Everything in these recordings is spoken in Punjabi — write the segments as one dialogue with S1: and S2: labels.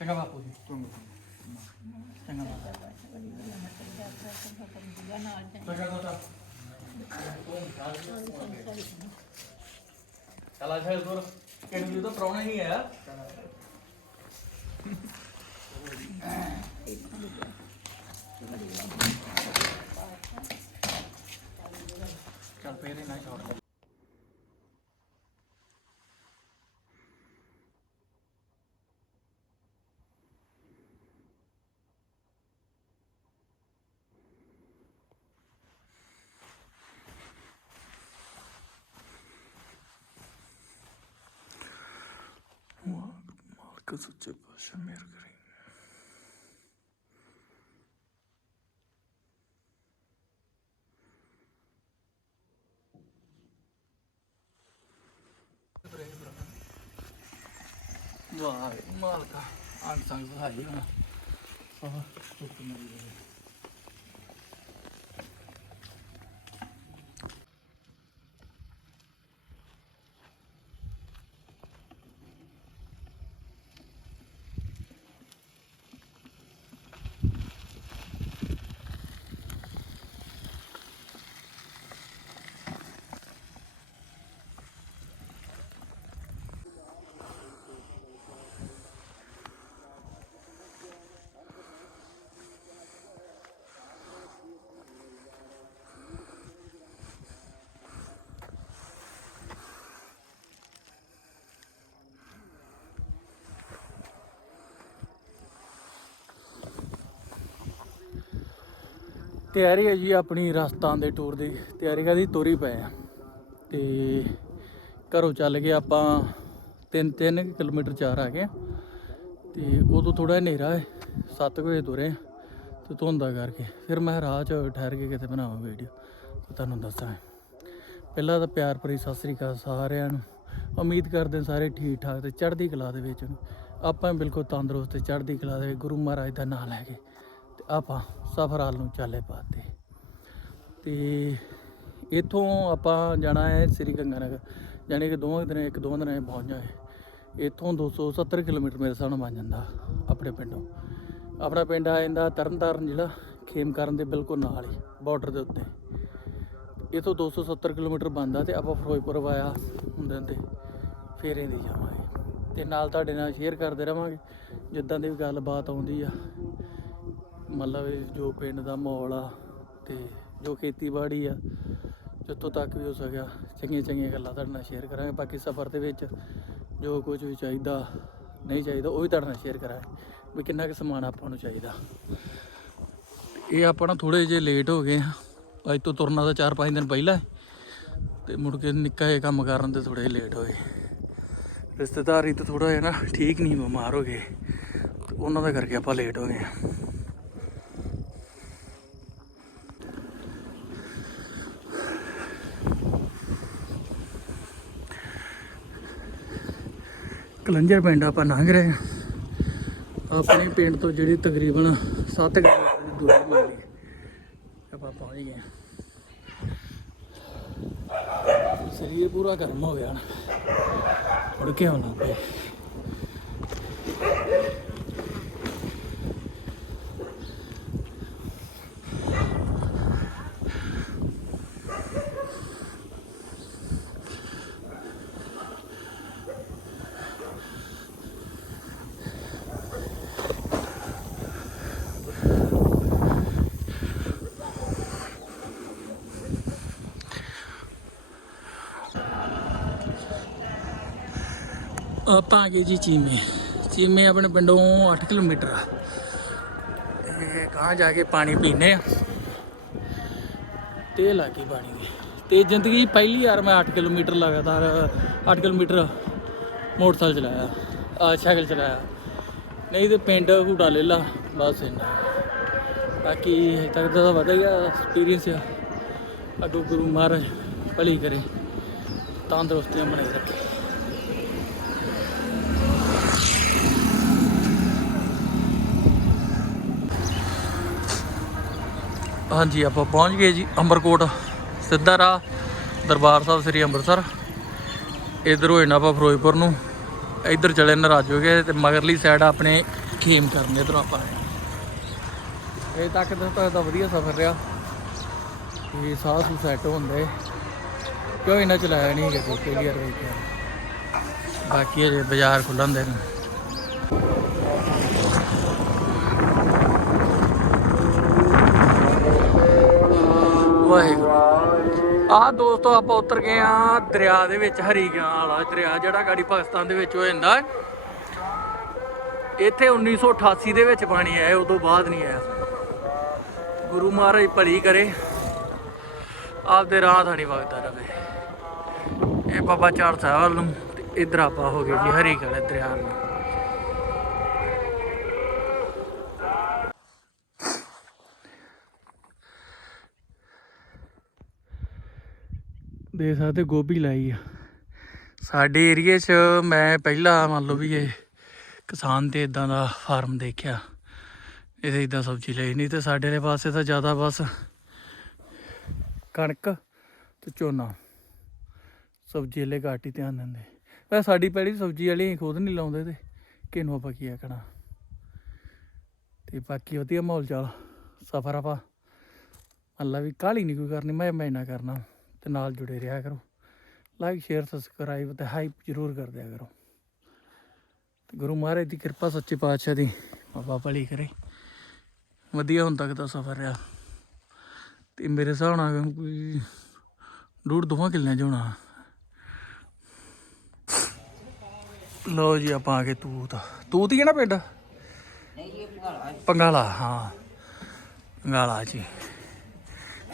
S1: ਚੰਗਾ ਬਾਪੂ ਜੀ। ਚੰਗਾ। ਬਾਪੂ। ਚੰਗਾ ਬੇਟਾ। ਚਲਾ ਛੇ ਦੂਰ। ਤਾਂ ਪ੍ਰਾਹੁਣਾ ਹੀ ਆਇਆ। ਚੱਲ ਪੇਰੇ ਨਾ ਛੋੜ
S2: ਮਾਲਕ ਸੱਚੇ ਪਾਤਸ਼ਾਹ ਮਿਹਰ ਕਰੇ
S1: ਵਾਹ ਮਾਲਕਾ ਅੰਗ ਸੰਗ ਸਹਾਈ ਹੋਣਾ ਆਹ ਤੁੱਕ ਮਰੀ ਗਈ ਤਿਆਰੀ ਹੈ ਜੀ ਆਪਣੀ ਰਾਜਸਥਾਨ ਦੇ ਟੂਰ ਦੀ। ਤਿਆਰੀ ਕਰਦੀ ਤੋਰੀ ਪਏ ਆ। ਤੇ ਘਰੋਂ ਚੱਲ ਕੇ ਆਪਾਂ 3-3 ਕਿਲੋਮੀਟਰ ਚਾਰ ਆ ਗਏ ਆ। ਤੇ ਉਦੋਂ ਥੋੜਾ ਹਨੇਰਾ ਹੈ। 7 ਵਜੇ ਤੁਰੇ ਆ ਤੇ ਧੁੰਦਾ ਕਰਕੇ। ਫਿਰ ਮੈਂ ਰਾਹ 'ਚ ਠਹਿਰ ਕੇ ਕਿਤੇ ਬਣਾਵਾਂ ਵੀਡੀਓ ਤੇ ਤੁਹਾਨੂੰ ਦੱਸਾਂ। ਪਹਿਲਾਂ ਤਾਂ ਪਿਆਰ ਭਰੀ ਸਤਿ ਸ੍ਰੀ ਅਕਾਲ ਸਾਰਿਆਂ ਨੂੰ। ਉਮੀਦ ਕਰਦੇ ਸਾਰੇ ਠੀਕ ਠਾਕ ਤੇ ਚੜ੍ਹਦੀ ਕਲਾ ਦੇ ਵਿੱਚ ਆਪਾਂ ਬਿਲਕੁਲ ਤੰਦਰੁਸਤ ਤੇ ਚੜ੍ਹਦੀ ਕਲਾ ਦੇ ਵਿੱਚ ਗੁਰੂ ਮਹਾਰਾਜ ਦਾ ਨਾਮ ਲੈ ਕੇ ਤੇ ਆਪਾਂ ਸਫ਼ਰਾਲ ਨੂੰ ਚਾਲੇ ਪਾਤੇ। ਤੇ ਇੱਥੋਂ ਆਪਾਂ ਜਾਣਾ ਹੈ ਸ੍ਰੀ ਗੰਗਾ ਨਗਰ ਜਾਣੀ ਕਿ ਦੋਵਾਂ ਦਿਨਾਂ, ਇੱਕ ਦੋਵਾਂ ਦਿਨਾਂ 'ਚ ਪਹੁੰਚ ਜਾਏ ਇੱਥੋਂ 270 ਕਿਲੋਮੀਟਰ ਮੇਰੇ ਹਿਸਾਬ ਨਾਲ ਬਣ ਜਾਂਦਾ ਆਪਣੇ ਪਿੰਡੋਂ। ਆਪਣਾ ਪਿੰਡ ਆ ਜਾਂਦਾ ਤਰਨਤਾਰਨ ਜ਼ਿਲ੍ਹਾ, ਖੇਮਕਰਨ ਦੇ ਬਿਲਕੁਲ ਨਾਲ ਹੀ ਬਾਰਡਰ ਦੇ ਉੱਤੇ। ਇਥੋਂ 270 ਕਿਲੋਮੀਟਰ ਬਣਦਾ ਤੇ ਆਪਾਂ ਫਿਰੋਜ਼ਪੁਰ ਵਾਇਆ ਹੁੰਦੇ ਤੇ ਫੇਰ ਇਹਦੀ ਜਾਵਾਂਗੇ। ਤੇ ਨਾਲ ਤੁਹਾਡੇ ਨਾਲ ਸ਼ੇਅਰ ਕਰਦੇ ਰਵਾਂਗੇ, ਜਿੱਦਾਂ ਦੀ ਵੀ ਗੱਲਬਾਤ ਆਉਂਦੀ ਆ। ਮਤਲਬ ਜੋ ਪਿੰਡ ਦਾ ਮਾਹੌਲ ਆ ਤੇ ਜੋ ਖੇਤੀਬਾੜੀ ਆ, ਜਿੱਥੋਂ ਤੱਕ ਵੀ ਹੋ ਸਕਿਆ, ਚੰਗੀਆਂ ਚੰਗੀਆਂ ਗੱਲਾਂ ਤੁਹਾਡੇ ਨਾਲ ਸ਼ੇਅਰ ਕਰਾਂਗੇ। ਬਾਕੀ ਸਫ਼ਰ ਦੇ ਵਿੱਚ ਜੋ ਕੁਝ ਵੀ ਚਾਹੀਦਾ, ਨਹੀਂ ਚਾਹੀਦਾ, ਉਹ ਵੀ ਤੁਹਾਡੇ ਨਾਲ ਸ਼ੇਅਰ ਕਰਾਂਗੇ। ਵੀ ਕਿੰਨਾ ਕੁ ਸਮਾਨ ਆਪਾਂ ਨੂੰ ਚਾਹੀਦਾ। ਇਹ ਆਪਾਂ ਨਾ ਥੋੜੇ ਜਿਹੇ ਲੇਟ ਹੋ ਗਏ ਆ ਅੱਜ ਤੋਂ ਤੁਰਨਾ ਦਾ 4-5 ਦਿਨ ਪਹਿਲਾਂ ਹੈ। ਤੇ ਮੁੜ ਕੇ ਨਿੱਕਾ ਜਿਹਾ ਕੰਮ ਕਰਨ ਤੇ ਥੋੜੇ ਲੇਟ ਹੋਏ। ਰਿਸ਼ਤੇਦਾਰੀ ਤੇ ਥੋੜਾ ਜਿਹਾ ਨਾ ਠੀਕ ਨਹੀਂ, ਬਿਮਾਰ ਹੋ ਗਏ। ਉਹਨਾਂ ਦਾ ਕਰਕੇ ਆਪਾਂ ਲੇਟ ਹੋ ਗਏ ਕਲੰਜਰ ਪਿੰਡ ਆਪਾਂ ਲੰਘ ਰਹੇ ਹਾਂ। ਆਪਣੇ ਪਿੰਡ ਤੋਂ ਜਿਹੜੀ ਤਕਰੀਬਨ 7 ਕਿਲੋਮੀਟਰ ਦੀ ਦੂਰੀ ਮੰਨ ਲਈ ਆਪਾਂ ਪਹੁੰਚ ਗਏ ਸਰੀਰ ਪੂਰਾ ਗਰਮ ਹੋ ਗਿਆ ਨਾ। ਮੁੜ ਕੇ ਆਉਣਾ ਪਏ ਆਪਾਂ ਆ ਗਏ ਜੀ ਚੀਮੇ। ਚੀਮੇ ਆਪਣੇ ਪਿੰਡੋਂ 8 ਕਿਲੋਮੀਟਰ ਆ। ਤੇ ਕਹਾਂ ਜਾ ਕੇ ਪਾਣੀ ਪੀਨੇ ਆ। ਤੇ ਲਾਗੀ ਪਾਣੀ। ਦੀ ਤੇ ਜ਼ਿੰਦਗੀ ਪਹਿਲੀ ਵਾਰ ਮੈਂ 8 ਕਿਲੋਮੀਟਰ ਲਗਾਤਾਰ 8 ਕਿਲੋਮੀਟਰ ਮੋਟਰਸਾਈਕਲ ਚਲਾਇਆ, ਆ ਸਾਈਕਲ ਚਲਾਇਆ। ਨਹੀਂ ਤੇ ਪਿੰਡ ਘੂਟਾ ਲੈ ਲਾ, ਬਸ ਇੰਨਾ। ਬਾਕੀ ਹਜੇ ਤੱਕ ਤਾਂ ਵਧੀਆ ਐਕਸਪੀਰੀਅੰਸ ਆ। ਅੱਗੋਂ ਗੁਰੂ ਮਹਾਰਾਜ, ਭਲੀ ਕਰੇ। ਤੰਦਰੁਸਤੀਆਂ ਬਣਾਈ ਰੱਖੇ। ਹਾਂਜੀ, ਆਪਾਂ ਪਹੁੰਚ ਗਏ ਜੀ ਅੰਬਰਕੋਟ, ਸਿੱਧਾ ਰਾਹ, ਦਰਬਾਰ ਸਾਹਿਬ ਸ੍ਰੀ ਅੰਮ੍ਰਿਤਸਰ। ਇਧਰ ਹੋਏ ਨਾ ਆਪਾਂ ਫਿਰੋਜ਼ਪੁਰ ਨੂੰ। ਇੱਧਰ ਚਲੇ ਨਰਾਜ ਹੋ ਗਏ ਤੇ ਮਗਰਲੀ ਸਾਈਡ ਆਪਣੇ ਖੇਮ ਕਰਨ ਇਧਰੋਂ ਆਪਾਂ ਆਏ ਇਹ ਤੱਕ ਤਾਂ ਵਧੀਆ ਸਫ਼ਰ ਰਿਹਾ। ਇਹ ਸਾਹ ਸੂ ਸੈੱਟ ਹੁੰਦੇ ਕਿਉਂ ਇਹਨਾਂ ਚਲਾਇਆ ਨਹੀਂ ਕਿਤੇ ਕਲੀਅਰ ਹੋ ਬਾਕੀ ਅਜੇ ਬਾਜ਼ਾਰ ਖੁੱਲਣ ਦੇ ਨੇ। ਵਾਹਿਗੁਰੂ। ਆ ਦੋਸਤੋ, ਆਪਾਂ ਉਤਰ ਗਏ ਆ ਦਰਿਆ ਦੇ ਵਿੱਚ ਹਰੀਗਾਂ ਵਾਲਾ ਦਰਿਆ, ਜਿਹੜਾ ਗਾੜੀ ਪਾਕਿਸਤਾਨ ਦੇ ਵਿੱਚ ਹੋ ਜਾਂਦਾ ਇੱਥੇ 1988 ਦੇ ਵਿੱਚ ਪਾਣੀ ਆਇਆ, ਉਦੋਂ ਬਾਅਦ ਨਹੀਂ ਆਇਆ। ਗੁਰੂ ਮਹਾਰਾਜ ਭਲੀ ਕਰੇ, ਆਪਦੇ ਰਾਹ ਥਾਣੀ ਵਗਦਾ ਰਵੇ। ਇਹ ਬਾਬਾ ਚਾਰ ਸਾਹਿਬ ਨੂੰ, ਤੇ ਇਧਰ ਆਪਾਂ ਹੋ ਗਏ ਜੀ, ਹਰੀਗੜ੍ਹ ਦਰਿਆ ਨੂੰ। ਦੇ ਸਕਦੇ ਗੋਭੀ ਲਾਈ ਆ। ਸਾਡੇ ਏਰੀਏ 'ਚ ਮੈਂ ਪਹਿਲਾਂ ਮੰਨ ਲਓ ਵੀ ਇਹ ਕਿਸਾਨ ਤੇ ਇਦਾਂ ਦਾ ਫਾਰਮ ਦੇਖਿਆ। ਇਹਦੇ ਇਦਾਂ ਸਬਜ਼ੀ ਲਈ ਨਹੀਂ ਤੇ ਸਾਡੇ ਦੇ ਪਾਸੇ ਤਾਂ ਜ਼ਿਆਦਾ ਬਸ ਕਣਕ ਤੇ ਝੋਨਾ। ਸਬਜ਼ੀ ਵਾਲੇ ਘਾਟ ਹੀ ਧਿਆਨ ਦਿੰਦੇ। ਵੈਸੇ ਸਾਡੀ ਪਹਿਲੀ ਸਬਜ਼ੀ ਵਾਲੀ ਖੁਦ ਨਹੀਂ ਲਾਉਂਦੇ ਤੇ ਕਿਹਨੂੰ ਆਪਾਂ ਕੀ ਆਖਣਾ। ਤੇ ਬਾਕੀ ਵਧੀਆ ਮਾਹੌਲ ਚਾਲ। ਸਫਰ ਆਪਾਂ ਅੱਲਾ ਵੀ ਕਾਹਲੀ ਨਹੀਂ ਕੋਈ ਕਰਨੀ, ਮੈਂ ਮੈਂ ਨਾ ਕਰਨਾ। ਤੇ ਨਾਲ ਜੁੜੇ ਰਿਹਾ ਕਰੋ। ਲਾਈਕ ਸ਼ੇਅਰ ਸਬਸਕ੍ਰਾਈਬ ਤੇ ਹਾਈਪ ਜ਼ਰੂਰ ਕਰ ਦਿਆ ਕਰੋ। ਤੇ ਗੁਰੂ ਮਹਾਰਾਜ ਦੀ ਕਿਰਪਾ ਸੱਚੇ ਪਾਤਸ਼ਾਹ ਦੀ ਬਾਬਾ ਭਲੀ ਕਰੇ। ਵਧੀਆ ਹੁਣ ਤੱਕ ਦਾ ਸਫ਼ਰ ਰਿਹਾ। ਤੇ ਮੇਰੇ ਹਿਸਾਬ ਨਾਲ ਕੋਈ ਡੂਢ ਦੋਵਾਂ ਕਿੱਲਿਆਂ 'ਚ ਹੋਣਾ। ਲੋ ਜੀ ਆਪਾਂ ਆ ਗਏ ਤੂਤ। ਤੂਤ ਹੀ ਹੈ ਨਾ ਪਿੰਡ? ਪੰਗਾਲਾ ਹਾਂ। ਪੰਗਾਲਾ ਜੀ।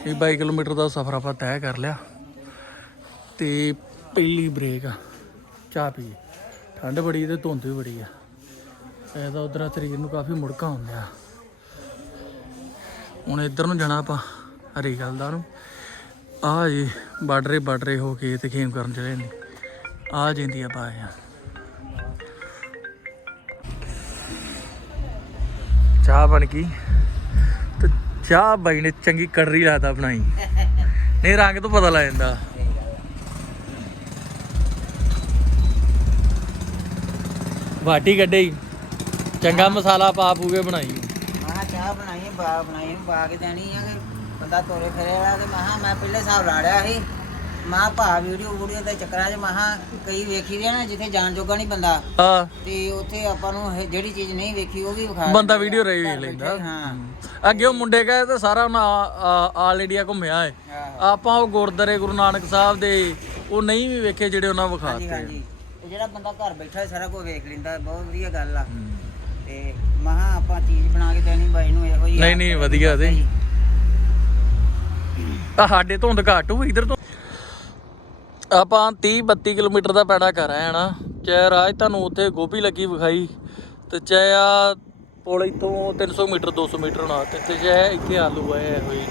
S1: ਇਹ 22 ਕਿਲੋਮੀਟਰ ਦਾ ਸਫ਼ਰ ਆਪਾਂ ਤੈਅ ਕਰ ਲਿਆ ਤੇ ਪਹਿਲੀ ਬ੍ਰੇਕ ਆ, ਚਾਹ ਪੀ ਠੰਡ ਬੜੀ ਤੇ ਧੁੰਦ ਵੀ ਬੜੀ ਆ। ਇਹਦਾ ਉਧਰ ਸਰੀਰ ਨੂੰ ਕਾਫੀ ਮੁੜਕਾ ਹੁੰਦਾ ਹੁਣ ਇੱਧਰ ਨੂੰ ਜਾਣਾ ਆਪਾਂ, ਹਰੀ ਗੱਲ ਦਾ ਨੂੰ। ਆ ਜੀ ਬਾਰਡਰੇ ਬਾਰਡਰੇ ਹੋ ਕੇ ਤੇ ਖੇਮ ਕਰਨ ਚਲੇ ਨੇ। ਆ ਜਾਂਦੀ ਆ। ਬਾਏ ਚਾਹ ਬਣ ਗਈ। ਚਾਹ ਬਾਈ ਨੇ ਚੰਗੀ ਕੜਰੀ ਲਾਤਾ ਬਣਾਈ। ਨਹੀਂ, ਰੰਗ ਤੋਂ ਪਤਾ ਲੱਗ ਜਾਂਦਾ। ਵਾਟੀ ਕੱਢੇ। ਚੰਗਾ ਮਸਾਲਾ ਪਾ ਪੂਗੇ ਬਣਾਈ।
S3: ਮਹਾ ਚਾਹ ਬਣਾਈ ਬਾ ਬਣਾਈ ਪਾ ਕੇ ਦੇਣੀ ਆ ਬੰਦਾ ਤੋਰੇ ਫਿਰੇ ਵਾਲਾ ਤੇ ਮਹਾ ਮੈਂ ਪਹਿਲੇ ਹਿਸਾਬ ਲਾ ਸੀ। ਮਹਾ ਭਾ ਵੀਡੀਓ ਵੀਡੀਓ ਦੇ ਚੱਕਰਾਂ 'ਚ ਮਹਾ ਕਈ ਵੇਖੀ ਦੇ ਨਾ ਜਿੱਥੇ ਜਾਣ ਜੋਗਾ ਨਹੀਂ ਬੰਦਾ।
S1: ਹਾਂ।
S3: ਤੇ ਉੱਥੇ ਆਪਾਂ ਨੂੰ ਇਹ ਜਿਹੜੀ ਚੀਜ਼ ਨਹੀਂ ਵੇਖੀ ਉਹ ਵੀ ਵਿਖਾ
S1: ਬੰਦਾ ਵੀਡੀਓ। ਰਹੀ
S3: ਘਰ
S1: ਲੈਂਦਾ
S3: ਹਾਂ।
S1: ਅੱਗੇ ਉਹ ਮੁੰਡੇ ਗਏ ਤੇ ਸਾਰਾ ਉਹਨਾਂ ਆਲ ਇੰਡੀਆ ਘੁੰਮਿਆ ਏ। ਆਪਾਂ ਉਹ ਗੁਰਦਾਰੇ ਗੁਰੂ ਨਾਨਕ ਸਾਹਿਬ ਦੇ ਉਹ ਨਹੀਂ ਵੀ ਵੇਖੇ ਜਿਹੜੇ ਉਹਨਾਂ ਵਿਖਾਤੇ
S3: ਹਾਂਜੀ ਤੇ ਜਿਹੜਾ ਬੰਦਾ ਘਰ ਬੈਠਾ ਸਾਰਾ ਕੁਝ ਵੇਖ ਲੈਂਦਾ ਬਹੁਤ ਵਧੀਆ ਗੱਲ ਆ। ਤੇ ਮਹਾ ਆਪਾਂ ਚੀਜ਼ ਬਣਾ ਕੇ ਦੇਣੀ ਬਾਈ ਨੂੰ ਇਹੋ ਹੀ
S1: ਨਹੀਂ, ਨਹੀਂ, ਵਧੀਆ ਤੇ। ਆ ਸਾਡੇ ਤੋਂ ਘੱਟ ਇਧਰ ਆਪਾਂ 30 32 ਕਿਲੋਮੀਟਰ ਦਾ ਪੈੜਾ ਕਰ ਆਏ ਹਨਾ ਚਾਹੇ ਰਾਜ ਤੁਹਾਨੂੰ ਉੱਥੇ ਗੋਭੀ ਲੱਗੀ ਵਿਖਾਈ, ਤੇ ਚਾਹੇ ਆ ਪੁਲ ਇੱਥੋਂ 300 ਮੀਟਰ 200 ਮੀਟਰ ਹੋਣਾ ਤੇ ਚਾਹੇ ਇੱਥੇ ਆਲੂ ਆਏ ਹੋਈ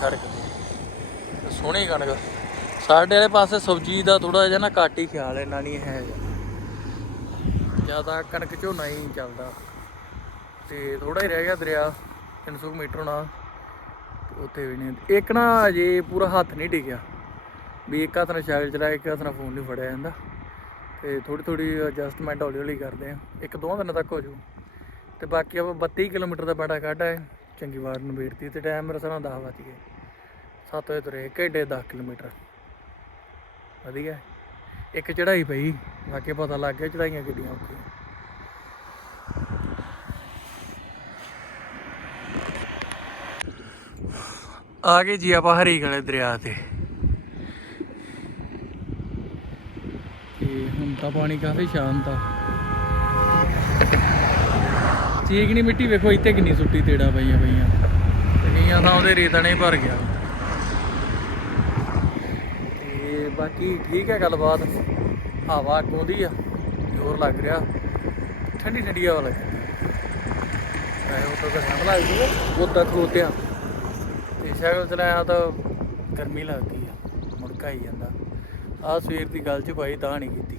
S1: ਸੜਕ ਤੇ। ਸੋਹਣੀ ਕਣਕ। ਸਾਡੇ ਵਾਲੇ ਪਾਸੇ ਸਬਜ਼ੀ ਦਾ ਥੋੜਾ ਜਿਹਾ ਨਾ ਘੱਟ ਹੀ ਖਿਆਲ ਇੰਨਾ ਨਹੀਂ ਹੈ ਜ਼ਿਆਦਾ ਕਣਕ ਝੋਨਾ ਹੀ ਚੱਲਦਾ। ਤੇ ਥੋੜਾ ਹੀ ਰਹਿ ਗਿਆ ਦਰਿਆ 300 ਮੀਟਰ ਹੋਣਾ ਉੱਥੇ ਵੀ ਨਹੀਂ। ਇੱਕ ਨਾ ਅਜੇ ਪੂਰਾ ਹੱਥ ਨਹੀਂ ਟਿਕਿਆ ਵੀ ਇੱਕ ਹੱਥ ਨਾਲ ਸਾਈਕਲ ਚਲਾਇਆ ਇੱਕ ਹੱਥ ਨਾਲ ਫੋਨ ਨਹੀਂ ਫੜਿਆ ਜਾਂਦਾ। ਤੇ ਥੋੜੀ ਥੋੜੀ ਐਡਜਸਟਮੈਂਟ ਹੌਲੀ ਹੌਲੀ ਕਰਦੇ ਆ ਇੱਕ ਦੋ ਦਿਨਾਂ ਤੱਕ ਹੋ ਜੂ ਤੇ ਬਾਕੀ ਆਪਾਂ 32 ਕਿਲੋਮੀਟਰ ਦਾ ਬਾੜਾ ਕੱਢ ਆਏ। ਚੰਗੀ ਵਾਰ ਨੂੰ ਬੇੜਤੀ ਤੇ ਟਾਈਮ ਮੇਰੇ ਸਾਹ 10 ਵੱਜ ਗਏ। 7 ਵਜੇ ਤੁਰੇ ਘੰਟੇ 10 ਕਿਲੋਮੀਟਰ। ਵਧੀਆ। ਇੱਕ ਚੜਾਈ ਪਈ। ਬਾਕੀ ਪਤਾ ਲੱਗ ਗਿਆ ਚੜਾਈਆਂ ਕਿੱਡੀਆਂ ਔਖੀਆਂ। ਆ ਗਏ ਜੀ ਆਪਾਂ ਹਰੀ ਗਲੇ ਦਰਿਆ ਤੇ। ਤਾਂ ਪਾਣੀ ਕਾਫੀ ਸ਼ਾਂਤ ਆ। ਚੀਕਣੀ ਮਿੱਟੀ ਵੇਖੋ, ਇੱਥੇ ਕਿੰਨੀ ਸੁੱਟੀ ਤੇੜਾ ਪਈਆਂ ਪਈਆਂ। ਤੇ ਕਈਆਂ ਤਾਂ ਉਹਦੇ ਰੇਤਾ ਨਹੀਂ ਭਰ ਗਿਆ। ਤੇ ਬਾਕੀ ਠੀਕ ਹੈ ਗੱਲਬਾਤ। ਹਵਾ ਕੋਦੀ ਆ, ਜ਼ੋਰ ਲੱਗ ਰਿਹਾ। ਠੰਡੀ ਠੰਡੀ ਹਵਾ ਲੱਗ ਰਹੀ। ਉਹ ਤਾਂ ਠੰਡ ਲੱਗਦੀ ਹੈ ਉਦਾਂ ਖੋਤਿਆ ਤੇ ਸਾਈਕਲ ਚਲਾਇਆ ਤਾਂ ਗਰਮੀ ਲੱਗਦੀ ਆ, ਮੁੜਕਾ ਹੀ ਜਾਂਦਾ। ਆ ਸਵੇਰ ਦੀ ਗੱਲ ਚ ਭਾਈ ਤਾਂ ਨਹੀਂ ਕੀਤੀ।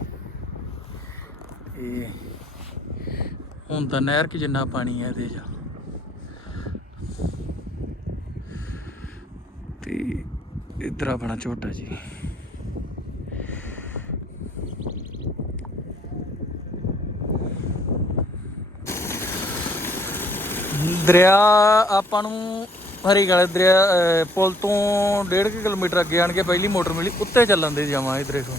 S1: ਤੇ ਹੁਣ ਤਾਂ ਨਹਿਰ 'ਚ ਜਿੰਨਾ ਪਾਣੀ ਹੈ ਇਹਦੇ 'ਚ। ਤੇ ਇਧਰ ਆਪਣਾ ਝੋਟਾ ਜੀ। ਦਰਿਆ ਆਪਾਂ ਨੂੰ ਹਰੀ ਹਰੀਗਲ ਦਰਿਆ ਪੁਲ ਤੋਂ 1.5 ਕਿਲੋਮੀਟਰ ਅੱਗੇ ਆਣ ਕੇ ਪਹਿਲੀ ਮੋਟਰ ਮਿਲੀ, ਉੱਤੇ ਚੱਲਣ ਦੇ ਜਾਵਾਂ ਇਧਰੇ ਤੋਂ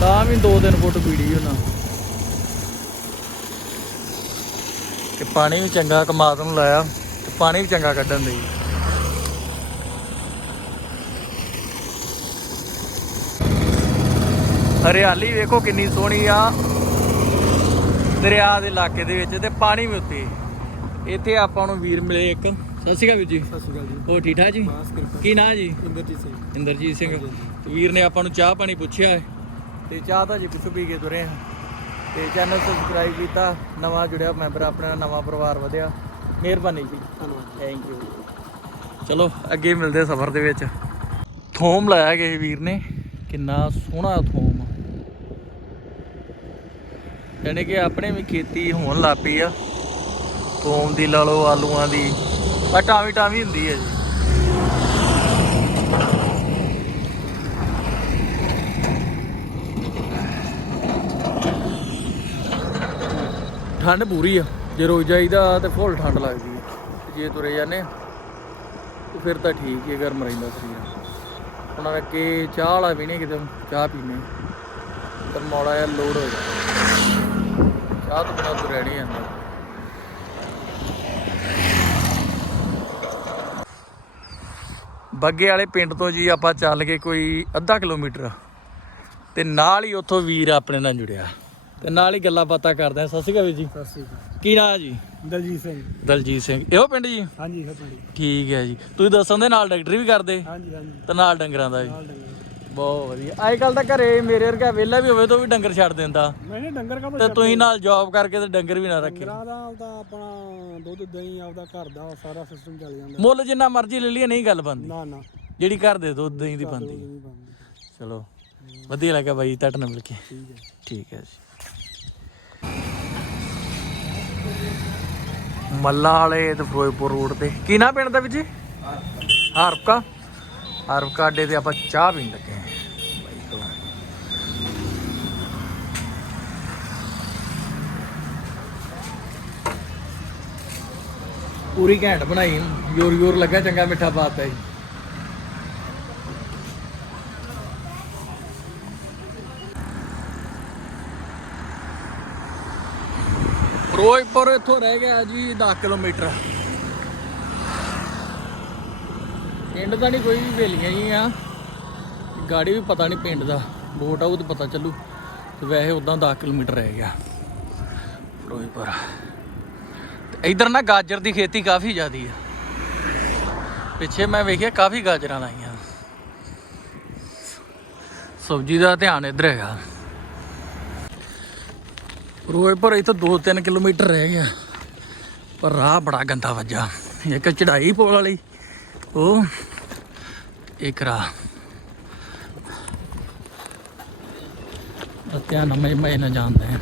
S1: ਤਾਂ ਵੀ 2-3 ਫੁੱਟ ਪੀੜੀ ਉਹਨਾਂ। ਤੇ ਪਾਣੀ ਵੀ ਚੰਗਾ ਕਮਾਦ ਨੂੰ ਲਾਇਆ ਤੇ ਪਾਣੀ ਵੀ ਚੰਗਾ ਕੱਢਣ ਦੇ। ਹਰਿਆਲੀ ਵੇਖੋ ਕਿੰਨੀ ਸੋਹਣੀ ਆ। ਦਰਿਆ ਦੇ ਇਲਾਕੇ ਦੇ ਵਿੱਚ ਤੇ ਪਾਣੀ ਵੀ ਉੱਤੇ। ਇੱਥੇ ਆਪਾਂ ਨੂੰ ਵੀਰ ਮਿਲੇ ਇੱਕ। ਸਤਿ ਸ਼੍ਰੀ ਅਕਾਲ ਵੀਰ ਜੀ।
S4: ਸਤਿ ਸ਼੍ਰੀ ਅਕਾਲ ਜੀ।
S1: ਹੋਰ ਠੀਕ ਠਾਕ ਜੀ? ਕੀ ਨਾਂ ਜੀ?
S4: ਇੰਦਰਜੀਤ ਸਿੰਘ।
S1: ਇੰਦਰਜੀਤ ਸਿੰਘ। ਵੀਰ ਨੇ ਆਪਾਂ ਨੂੰ ਚਾਹ ਪਾਣੀ ਪੁੱਛਿਆ ਹੈ। ਤੇ ਚਾਹ ਤਾਂ ਜੀ ਪਿੱਛੋਂ ਪੀ ਕੇ ਤੁਰੇ ਆ ਤੇ ਚੈਨਲ ਸਬਸਕ੍ਰਾਈਬ ਕੀਤਾ, ਨਵਾਂ ਜੁੜਿਆ ਮੈਂਬਰ ਆਪਣਾ, ਨਵਾਂ ਪਰਿਵਾਰ ਵਧਿਆ। ਮਿਹਰਬਾਨੀ ਜੀ।
S4: ਧੰਨਵਾਦ
S1: ਥੈਂਕ ਯੂ ਚਲੋ, ਅੱਗੇ ਮਿਲਦੇ ਸਫ਼ਰ ਦੇ ਵਿੱਚ। ਥੋਮ ਲਾਇਆ ਕਿਸੇ ਵੀਰ ਨੇ। ਕਿੰਨਾ ਸੋਹਣਾ ਥੋਮ। ਯਾਨੀ ਕਿ ਆਪਣੇ ਵੀ ਖੇਤੀ ਹੋਣ ਲੱਗ ਪਈ ਆ। ਥੋਮ ਦੀ ਲਾ ਲਓ, ਆਲੂਆਂ ਦੀ। ਆ ਟਾਵੀ ਟਾਵੀ ਹੁੰਦੀ ਹੈ ਜੀ। ਠੰਡ ਪੂਰੀ ਆ। ਜੇ ਰੋਜ਼ ਜਾਈਦਾ ਤੇ ਫੁੱਲ ਠੰਡ ਲੱਗਦੀ ਹੈ ਜੇ ਤੁਰੇ ਜਾਂਦੇ ਆ, ਤੇ ਫਿਰ ਤਾਂ ਠੀਕ ਹੀ ਗਰਮ ਰਹਿੰਦਾ ਸਰੀਰ। ਹੁਣ ਅੱਗੇ ਚਾਹ ਵਾਲਾ ਵੀ ਨਹੀਂ ਕਿਤੇ, ਚਾਹ ਪੀਨੇ ਪਰ ਮੌਲਾ ਜਿਹਾ ਲੋਡ ਹੋ ਜਾਂਦਾ। ਚਾਹ ਤੋਂ ਬਿਨਾਂ ਤੁਰਿਆ ਨਹੀਂ ਜਾਂਦਾ। ਬੱਗੇ ਵਾਲੇ ਪਿੰਡ ਤੋਂ ਜੀ ਆਪਾਂ ਚੱਲ ਕੇ ਕੋਈ ਅੱਧਾ ਕਿਲੋਮੀਟਰ। ਤੇ ਨਾਲ ਹੀ ਉੱਥੋਂ ਵੀਰ ਆਪਣੇ ਨਾਲ ਜੁੜਿਆ। ਤੇ ਨਾਲ ਹੀ ਗੱਲਾਂ ਬਾਤਾਂ ਕਰਦੇ ਆ। ਸਤਿ ਸ਼੍ਰੀ ਅਕਾਲ ਵੀਰ ਜੀ।
S4: ਸਤਿ ਸ਼੍ਰੀ ਅਕਾਲ।
S1: ਕੀ ਨਾਂ ਜੀ?
S4: ਦਲਜੀਤ ਸਿੰਘ।
S1: ਦਲਜੀਤ ਸਿੰਘ। ਇਹੋ ਪਿੰਡ ਜੀ?
S4: ਹਾਂਜੀ ਸਰ ਤੁਹਾਡੀ
S1: ਠੀਕ ਹੈ ਜੀ। ਤੁਸੀਂ ਦੱਸਣ ਦੇ ਨਾਲ ਡਾਕਟਰੀ ਵੀ ਕਰਦੇ?
S4: ਹਾਂਜੀ ਹਾਂਜੀ।
S1: ਤੇ ਨਾਲ ਡੰਗਰਾਂ ਦਾ ਜੀ
S4: ਨਾਲ ਡੰਗਰ
S1: ਬਹੁਤ ਵਧੀਆ। ਅੱਜ ਕੱਲ ਤਾਂ ਘਰੇ ਮੇਰੇ ਵਰਗਾ ਵਿਹਲਾ ਵੀ ਹੋਵੇ ਤਾਂ ਉਹ ਵੀ ਡੰਗਰ ਛੱਡ ਦਿੰਦਾ।
S4: ਮੈਂ ਕਿਹਾ ਡੰਗਰ ਕਾ
S1: ਤੇ ਤੁਸੀਂ ਨਾਲ ਜੌਬ ਕਰਕੇ ਤੇ ਡੰਗਰ ਵੀ ਨਾ ਰੱਖੇ।
S4: ਡੰਗਰਾਂ ਦਾ ਆਪਦਾ ਆਪਣਾ ਦੁੱਧ ਦਹੀਂ ਆਪਦਾ ਘਰ ਦਾ ਸਾਰਾ ਸਿਸਟਮ ਚੱਲ ਜਾਂਦਾ।
S1: ਮੁੱਲ ਜਿੰਨਾ ਮਰਜ਼ੀ ਲੈ ਲਈਏ ਨਹੀਂ ਗੱਲ ਬਣਦੀ।
S4: ਨਾ ਨਾ।
S1: ਜਿਹੜੀ ਘਰ ਦੇ ਦੁੱਧ ਦਹੀਂ ਦੀ ਬਣਦੀ ਚਲੋ। ਵਧੀਆ ਲੱਗਾ ਬਾਈ ਤੁਹਾਡੇ ਨਾਲ ਮਿਲ ਕੇ।
S4: ਠੀਕ ਹੈ।
S1: ਠੀਕ ਹੈ ਜੀ। ਮੱਲਾ ਵਾਲੇ ਤੇ ਫਿਰੋਜ਼ਪੁਰ ਰੋਡ ਤੇ। ਕੀ ਨਾ ਪਿੰਡ ਦਾ ਵੀ ਜੀ? ਹਰਪਕਾ। ਹਰਪਕਾ ਅੱਡੇ ਤੇ ਆਪਾਂ ਚਾਹ ਪੀਣ ਲੱਗੇ ਹਾਂ। ਬਾਈ ਪੂਰੀ ਘੈਂਟ ਬਣਾਈ ਯੋਰ ਯੋਰ ਲੱਗਾ, ਚੰਗਾ ਮਿੱਠਾ ਪਾਤਾ ਜੀ। ਫਿਰੋਜ਼ਪੁਰ ਇੱਥੋਂ ਰਹਿ ਗਿਆ ਜੀ 10 ਕਿਲੋਮੀਟਰ। ਪਿੰਡ ਦਾ ਨਹੀਂ, ਕੋਈ ਵੀ ਵੇਲੀਆਂ ਹੀ ਆ। ਗਾੜੀ ਵੀ ਪਤਾ ਨਹੀਂ ਪਿੰਡ ਦਾ। ਬੋਟ ਆਊ ਤੇ ਪਤਾ ਚੱਲੂ। ਤੇ ਵੈਸੇ ਉਦਾਂ 10 ਕਿਲੋਮੀਟਰ ਰਹਿ ਗਿਆ। ਫਿਰੋਜ਼ਪੁਰ। ਤੇ ਇਧਰ ਨਾ ਗਾਜਰ ਦੀ ਖੇਤੀ ਕਾਫੀ ਜ਼ਿਆਦੀ ਆ। ਪਿੱਛੇ ਮੈਂ ਵੇਖਿਆ ਕਾਫੀ ਗਾਜਰਾਂ ਲਾਈਆਂ। ਸਬਜ਼ੀ ਦਾ ਧਿਆਨ ਇੱਧਰ ਹੈਗਾ। ਫਿਰੋਜ਼ਪੁਰ ਇੱਥੋਂ 2-3 ਕਿਲੋਮੀਟਰ ਰਹਿ ਗਿਆ। ਪਰ ਰਾਹ ਬੜਾ ਗੰਦਾ ਵੱਜਾ ਇੱਕ ਚੜਾਈ ਪੋਲ ਵਾਲੀ, ਉਹ ਇੱਕ ਰਾਹ। ਅਤਿਆ ਨਾ ਮੈਂ ਨਾ ਜਾਣਦੇ ਹਾਂ।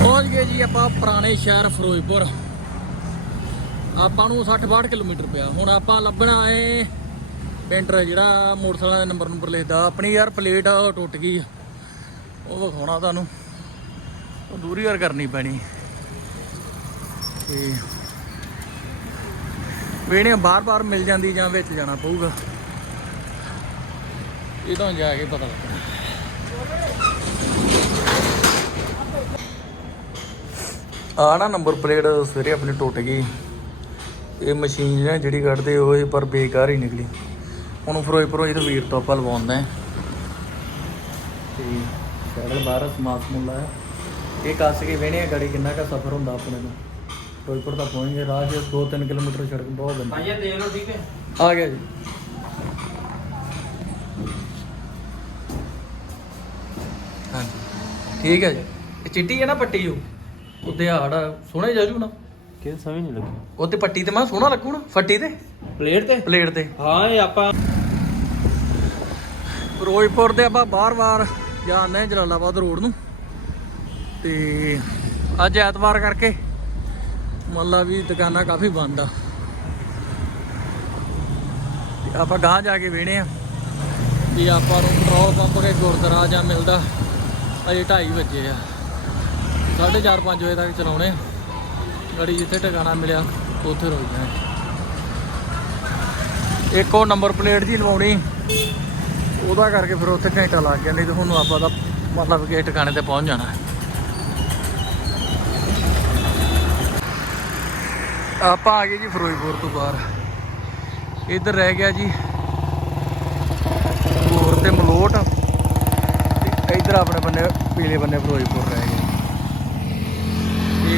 S1: ਪਹੁੰਚ ਗਏ ਜੀ ਆਪਾਂ ਪੁਰਾਣੇ ਸ਼ਹਿਰ ਫਿਰੋਜ਼ਪੁਰ। ਆਪਾਂ ਨੂੰ 60-62 ਕਿਲੋਮੀਟਰ ਪਿਆ। ਹੁਣ ਆਪਾਂ ਲੱਭਣਾ ਏ ਪੈਂਟਰ ਜਿਹੜਾ ਮੋਟਰਸਾਈਕਲ ਦਾ ਨੰਬਰ ਨੰਬਰ ਲਿਖਦਾ, ਆਪਣੀ ਯਾਰ ਪਲੇਟ ਆ, ਉਹ ਟੁੱਟ ਗਈ ਆ। ਉਹ ਵਿਖਾਉਣਾ ਤੁਹਾਨੂੰ। ਉਹ ਦੂਰੀ ਯਾਰ ਕਰਨੀ ਪੈਣੀ। ਤੇ ਵੇਣੇ ਬਾਰ-ਬਾਰ ਮਿਲ ਜਾਂਦੀ ਜਾਂ ਵਿੱਚ ਜਾਣਾ ਪਊਗਾ। ਇਹ ਤਾਂ ਜਾ ਕੇ ਪਤਾ ਲੱਗਣਾ। ਆ ਨਾ ਨੰਬਰ ਪਲੇਟ ਸਵੇਰੇ ਆਪਣੀ ਟੁੱਟ ਗਈ। ਇਹ ਮਸ਼ੀਨ ਜਿਹੜੀ ਕੱਢਦੇ ਉਹ ਪਰ ਬੇਕਾਰ ਹੀ ਨਿਕਲੀ। ਹੁਣ ਫਿਰੋਜ਼ਪੁਰੋਂ ਇਹ ਵੀਰ ਤੋਂ ਆਪਾਂ ਲਵਾਉਂਦਾ ਹੈ। ਤੇ ਸਾਡਾ ਬਾਹਰ ਸਮਾਨ ਸਮੂਨ ਲਾਇਆ। ਇਹ ਕੱਸ ਕੇ ਵੇਣੇ ਆ ਗਾੜੀ ਕਿੰਨਾ ਕਾ ਸਫ਼ਰ ਹੁੰਦਾ ਆਪਣੇ ਨੂੰ। ਫਿਰੋਜ਼ਪੁਰ ਤੱਕ ਪਹੁੰਚ ਰਾਹ 'ਚ 2-3 ਕਿਲੋਮੀਟਰ ਸੜਕ ਬਹੁਤ
S3: ਲਓ ਠੀਕ ਹੈ।
S1: ਆ ਗਿਆ ਜੀ। ਹਾਂਜੀ। ਠੀਕ ਹੈ ਜੀ। ਇਹ ਚਿੱਟੀ ਹੈ ਨਾ ਪੱਟੀ ਉਹ? ਉੱਤੇ ਹਾੜ ਸੋਹਣੇ ਜਾਜੂ ਨਾ।
S4: ਕਿ ਸਮਝ ਨਹੀਂ ਲੱਗੀ।
S1: ਉੱਤੇ ਪੱਟੀ ਤੇ ਮੈਂ ਸੋਹਣਾ ਲੱਗੂ ਨਾ ਫੱਟੀ ਤੇ?
S4: ਪਲੇਟ ਤੇ?
S1: ਪਲੇਟ ਤੇ।
S4: ਹਾਂ ਇਹ ਆਪਾਂ
S1: ਫਿਰੋਜ਼ਪੁਰ ਦੇ ਆਪਾਂ ਬਾਰ-ਬਾਰ ਜਾਂਦੇ ਹਾਂ ਜਲਾਲਾਬਾਦ ਰੋਡ ਨੂੰ। ਤੇ ਅੱਜ ਐਤਵਾਰ ਕਰਕੇ ਮੰਨ ਲਾ ਵੀ ਦੁਕਾਨਾਂ ਕਾਫੀ ਬੰਦ ਆ। ਆਪਾਂ ਗਾਂ ਜਾ ਕੇ ਵੇਣੇ ਆ ਵੀ ਆਪਾਂ ਨੂੰ ਪੈਟਰੋਲ ਪੰਪ ਕੇ ਗੁਰਦੁਆਰਾ ਜਾਂ ਮਿਲਦਾ, ਅਜੇ 2:30 ਵਜੇ ਆ। 4:30 5 ਵਜੇ ਤੱਕ ਚਲਾਉਣੇ ਆ। ਗੜੀ ਜਿੱਥੇ ਟਿਕਾਣਾ ਮਿਲਿਆ, ਉੱਥੇ ਰੁਕ ਜਾਣਾ। ਇੱਕ ਉਹ ਨੰਬਰ ਪਲੇਟ ਜੀ ਲਵਾਉਣੀ। ਉਹਦਾ ਕਰਕੇ ਫਿਰ ਉੱਥੇ ਘੰਟਾ ਲੱਗ ਗਿਆ, ਨਹੀਂ ਤੇ ਹੁਣ ਆਪਾਂ ਤਾਂ ਮਤਲਬ ਕਿ ਟਿਕਾਣੇ ਤੇ ਪਹੁੰਚ ਜਾਣਾ। ਆਪਾਂ ਆ ਗਏ ਜੀ ਫਿਰੋਜ਼ਪੁਰ ਤੋਂ ਬਾਹਰ। ਇੱਧਰ ਰਹਿ ਗਿਆ ਜੀ ਹੋਰ ਤੇ ਮਲੋਟ। ਤੇ ਇੱਧਰ ਆਪਣੇ ਬੰਨੇ, ਪੀਲੇ ਬੰਨੇ ਫਿਰੋਜ਼ਪੁਰ ਰਹਿ ਗਿਆ ਤੇ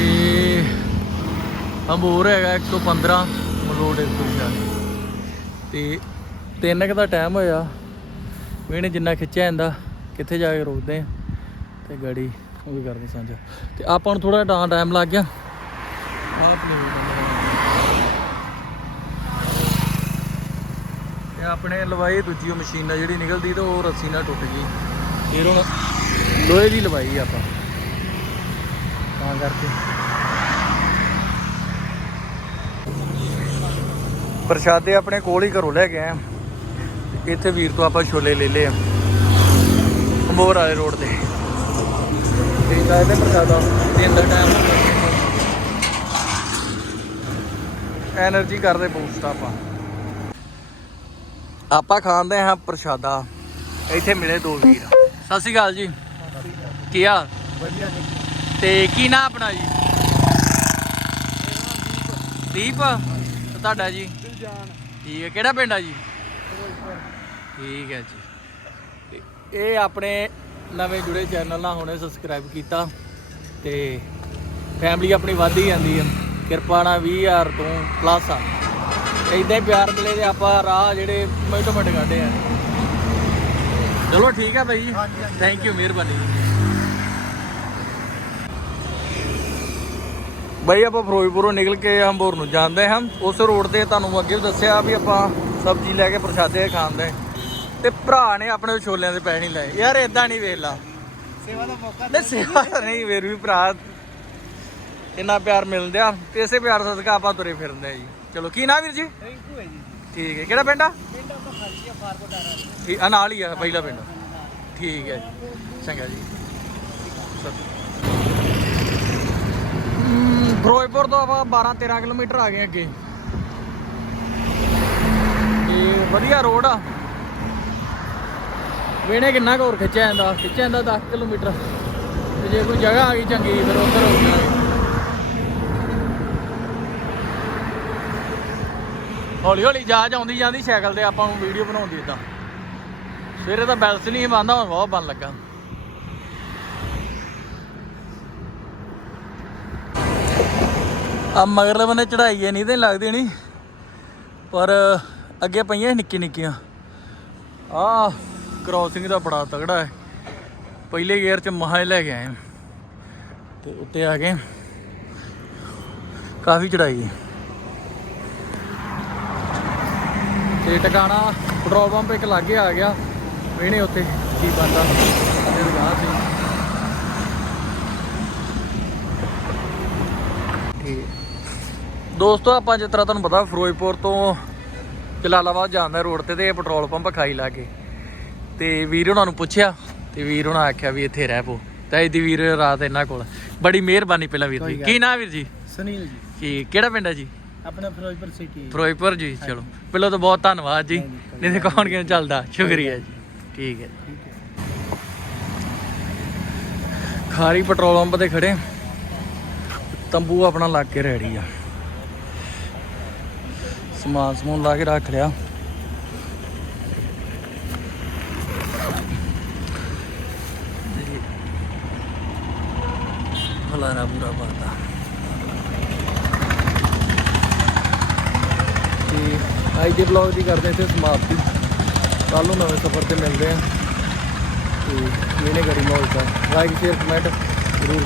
S1: ਅੰਬੂਰ ਹੈਗਾ 115 ਮਲੋਟ 140 ਤੇ ਤਿੰਨ ਕੁ ਦਾ ਟਾਈਮ ਹੋਇਆ। ਵੀਣੇ ਜਿੰਨਾ ਖਿੱਚਿਆ ਜਾਂਦਾ, ਕਿੱਥੇ ਜਾ ਕੇ ਰੋਕਦੇ ਆ। ਤੇ ਗਾੜੀ ਉਹ ਵੀ ਕਰਦੇ ਸਾਂਝਾ। ਤੇ ਆਪਾਂ ਨੂੰ ਥੋੜਾ ਟਾਂ ਟਾਈਮ ਲੱਗ ਗਿਆ। ਆਹ ਪਲੇਟ ਤੇ ਆਪਣੇ ਲਵਾਈ ਦੂਜੀ ਉਹ ਮਸ਼ੀਨ ਨਾਲ ਜਿਹੜੀ ਨਿਕਲਦੀ ਤੇ ਉਹ ਰੱਸੀ ਨਾਲ ਟੁੱਟ ਗਈ। ਫਿਰ ਹੁਣ ਲੋਹੇ ਦੀ ਲਵਾਈ ਆਪਾਂ। ਤਾਂ ਕਰਕੇ। ਪ੍ਰਸ਼ਾਦੇ ਆਪਣੇ ਕੋਲ ਹੀ ਘਰੋਂ ਲੈ ਕੇ ਆਏ ਇੱਥੇ ਵੀਰ ਤੋਂ ਆਪਾਂ ਛੋਲੇ ਲੈ ਲਏ ਆ। ਅੰਬੋਰ ਵਾਲੇ ਰੋਡ ਤੇ। ਤੇ ਦਾ ਇਹਦੇ ਪ੍ਰਸ਼ਾਦਾ ਦਿਨ ਦਾ ਟਾਈਮ ਐਨਰਜੀ ਕਰਦੇ ਬੂਸਟ ਆਪਾਂ। ਆਪਾਂ ਖਾਂਦੇ ਹਾਂ ਪ੍ਰਸ਼ਾਦਾ। ਇੱਥੇ ਮਿਲੇ ਦੋ ਵੀਰ। ਸਤਿ ਸ਼੍ਰੀ ਅਕਾਲ ਜੀ। ਕੀ ਹਾਲ?
S4: ਵਧੀਆ
S1: ਤੇ ਕੀ ਨਾਂ ਆਪਣਾ ਜੀ? ਦੀਪ। ਤੁਹਾਡਾ ਜੀ? ਠੀਕ ਹੈ ਕਿਹੜਾ ਪਿੰਡ ਆ ਜੀ? ਠੀਕ ਹੈ ਜੀ। ਤੇ ਇਹ ਆਪਣੇ ਨਵੇਂ ਜੁੜੇ ਚੈਨਲ ਨਾਲ ਹੁਣੇ ਸਬਸਕ੍ਰਾਈਬ ਕੀਤਾ ਤੇ ਫੈਮਿਲੀ ਆਪਣੀ ਵੱਧਦੀ ਜਾਂਦੀ ਹੈ ਕਿਰਪਾ ਨਾਲ 20000 ਤੋਂ ਪਲੱਸ ਆ। ਇਦਾਂ ਹੀ ਪਿਆਰ ਮਿਲੇ ਤੇ ਆਪਾਂ ਰਾਹ ਜਿਹੜੇ ਮਿੰਟੋ ਮਿੰਟ ਕੱਢੇ ਆ। ਚਲੋ ਠੀਕ ਹੈ ਬਾਈ ਜੀ। ਥੈਂਕ ਯੂ ਮਿਹਰਬਾਨੀ। ਬਾਈ ਆਪਾਂ ਫਿਰੋਜ਼ਪੁਰੋਂ ਨਿਕਲ ਕੇ ਹੰਬੋਰ ਨੂੰ ਜਾਂਦੇ ਹਾਂ। ਉਸ ਰੋਡ ਤੇ ਤੁਹਾਨੂੰ ਅੱਗੇ ਵੀ ਦੱਸਿਆ ਵੀ ਆਪਾਂ ਸਬਜ਼ੀ ਲੈ ਕੇ ਪ੍ਰਸ਼ਾਦੇ ਖਾਂਦੇ। ਤੇ ਭਰਾ ਨੇ ਆਪਣੇ ਛੋਲਿਆਂ ਦੇ ਪੈਸੇ ਨਹੀਂ ਲਏ। ਯਾਰ ਇਦਾਂ ਨਹੀਂ ਵੇਖ ਲਾ।
S4: ਸੇਵਾ ਦਾ ਮੌਕਾ
S1: ਨਹੀਂ ਸੇਵਾ ਨਹੀਂ ਫਿਰ ਵੀ ਭਰਾ ਇੰਨਾ ਪਿਆਰ ਮਿਲਦੇ ਆ। ਤੇ ਇਸੇ ਪਿਆਰ ਸਦਕਾ ਆਪਾਂ ਤੁਰੇ ਫਿਰਦੇ ਆ ਜੀ। ਚਲੋ ਕੀ ਨਾਂ ਵੀਰ ਜੀ?
S4: ਥੈਂਕ ਯੂ ਹੈ ਜੀ।
S1: ਠੀਕ ਹੈ ਕਿਹੜਾ ਪਿੰਡ ਆ?
S4: ਪਿੰਡ ਆਪਾਂ ਖਾਲੀ ਆ ਰਿਹਾ
S1: ਠੀਕ ਆ ਨਾਲ ਹੀ ਆ ਪਹਿਲਾ ਪਿੰਡ। ਠੀਕ ਹੈ ਜੀ ਚੰਗਾ ਜੀ। ਫਿਰੋਜ਼ਪੁਰ ਤੋਂ ਆਪਾਂ 12 13 ਕਿਲੋਮੀਟਰ ਆ ਗਏ ਅੱਗੇ। ਤੇ ਵਧੀਆ ਰੋਡ ਆ। ਵੇਣੇ ਕਿੰਨਾ ਕੁ ਹੋਰ ਖਿੱਚਿਆ ਜਾਂਦਾ ਖਿੱਚਿਆ ਜਾਂਦਾ 10 ਕਿਲੋਮੀਟਰ। ਤੇ ਜੇ ਕੋਈ ਜਗ੍ਹਾ ਆ ਗਈ ਚੰਗੀ, ਫਿਰ ਉੱਧਰ ਹੋ ਜਾਣਾ। ਹੌਲੀ ਹੌਲੀ ਜਾ ਆਉਂਦੀ ਜਾਂਦੀ, ਸਾਈਕਲ ਤੇ ਆਪਾਂ ਨੂੰ ਵੀਡੀਓ ਬਣਾਉਂਦੀ ਇਦਾਂ ਸਵੇਰੇ ਤਾਂ ਬੈਲਸ ਨਹੀਂ ਬੰਦਾ ਹੁਣ ਬਹੁਤ ਬਣ ਲੱਗਾ। ਆ ਮਗਰਲੇ ਬੰਨੇ ਚੜਾਈ ਹੈ ਨਹੀਂ ਤੇ ਲੱਗਦੀ ਨਹੀਂ, ਪਰ ਅੱਗੇ ਪਈਆਂ ਨਿੱਕੀ ਨਿੱਕੀਆਂ ਆ ਕ੍ਰੋਸਿੰਗ ਦਾ ਬੜਾ ਤਗੜਾ ਹੈ। ਪਹਿਲੇ ਗੇਅਰ ਚ ਮਹਾ ਹੀ ਲੈ ਕੇ ਆਏ। ਹਾਂ। ਤੇ ਉੱਤੇ ਆ ਗਏ। ਕਾਫੀ ਚੜਾਈ ਹੈ। ਤੇ ਟਿਕਾਣਾ ਪੈਟਰੋਲ ਪੰਪ ਇੱਕ ਲਾਗੇ ਆ ਗਿਆ। ਵੇਣੇ ਉੱਤੇ ਕੀ ਬੰਦਾ ਤੇ ਲਗਾ ਸੀ। ਠੀਕ ਦੋਸਤੋ, ਆਪਾਂ ਜਿਸ ਤਰ੍ਹਾਂ ਤੁਹਾਨੂੰ ਪਤਾ, ਫਿਰੋਜ਼ਪੁਰ ਤੋਂ ਜਲਾਲਾਬਾਦ ਜਾਂਦਾ ਰੋਡ ਤੇ ਤੇ ਇਹ ਪੈਟਰੋਲ ਪੰਪ ਖਾਈ ਲਾਗੇ ਤੇ ਵੀਰ ਉਹਨਾਂ ਨੂੰ ਪੁੱਛਿਆ ਤੇ ਵੀਰ ਉਹਨਾਂ ਆਖਿਆ ਵੀ ਇੱਥੇ ਰਹਿ ਪੋ। ਤਾਂ ਇਹਦੀ ਵੀਰ ਰਾਤ ਇਹਨਾਂ ਕੋਲ। ਬੜੀ ਮਿਹਰਬਾਨੀ ਪਹਿਲਾਂ ਵੀਰ ਜੀ। ਕੀ ਨਾਂ ਵੀਰ ਜੀ?
S4: ਸੁਨੀਲ ਜੀ।
S1: ਕੀ ਕਿਹੜਾ ਪਿੰਡ ਹੈ ਜੀ?
S4: ਆਪਣਾ ਫਿਰੋਜ਼ਪੁਰ ਸਿਟੀ
S1: ਫਿਰੋਜ਼ਪੁਰ ਜੀ ਚਲੋ। ਪਹਿਲਾਂ ਤਾਂ ਬਹੁਤ ਧੰਨਵਾਦ ਜੀ। ਨਹੀਂ ਤੇ ਕੌਣ ਕਿਵੇਂ ਚੱਲਦਾ? ਸ਼ੁਕਰੀਆ ਜੀ। ਠੀਕ ਹੈ। ਖਾਰੀ ਪੈਟਰੋਲ ਪੰਪ ਤੇ ਖੜੇ। ਤੰਬੂ ਆਪਣਾ ਲਾ ਕੇ ਰੈਡੀ ਆ। ਸਮਾਨ ਸਮੂਨ ਲਾ ਕੇ ਰੱਖ ਲਿਆ। ਹਲਾਰਾ ਪੂਰਾ ਪਾਤਾ। ਤੇ ਅੱਜ ਦੇ ਬਲੌਗ ਦੀ ਕਰਦੇ ਇੱਥੇ ਸਮਾਪਤੀ। ਕੱਲ ਨੂੰ ਨਵੇਂ ਸਫ਼ਰ ਤੇ ਮਿਲਦੇ ਆ ਤੇ ਇਹਨੇ ਗੜੀ ਮੌਜ ਦਾ। ਲਾਈਕ ਸ਼ੇਅਰ ਕਮੈਂਟ ਜ਼ਰੂਰ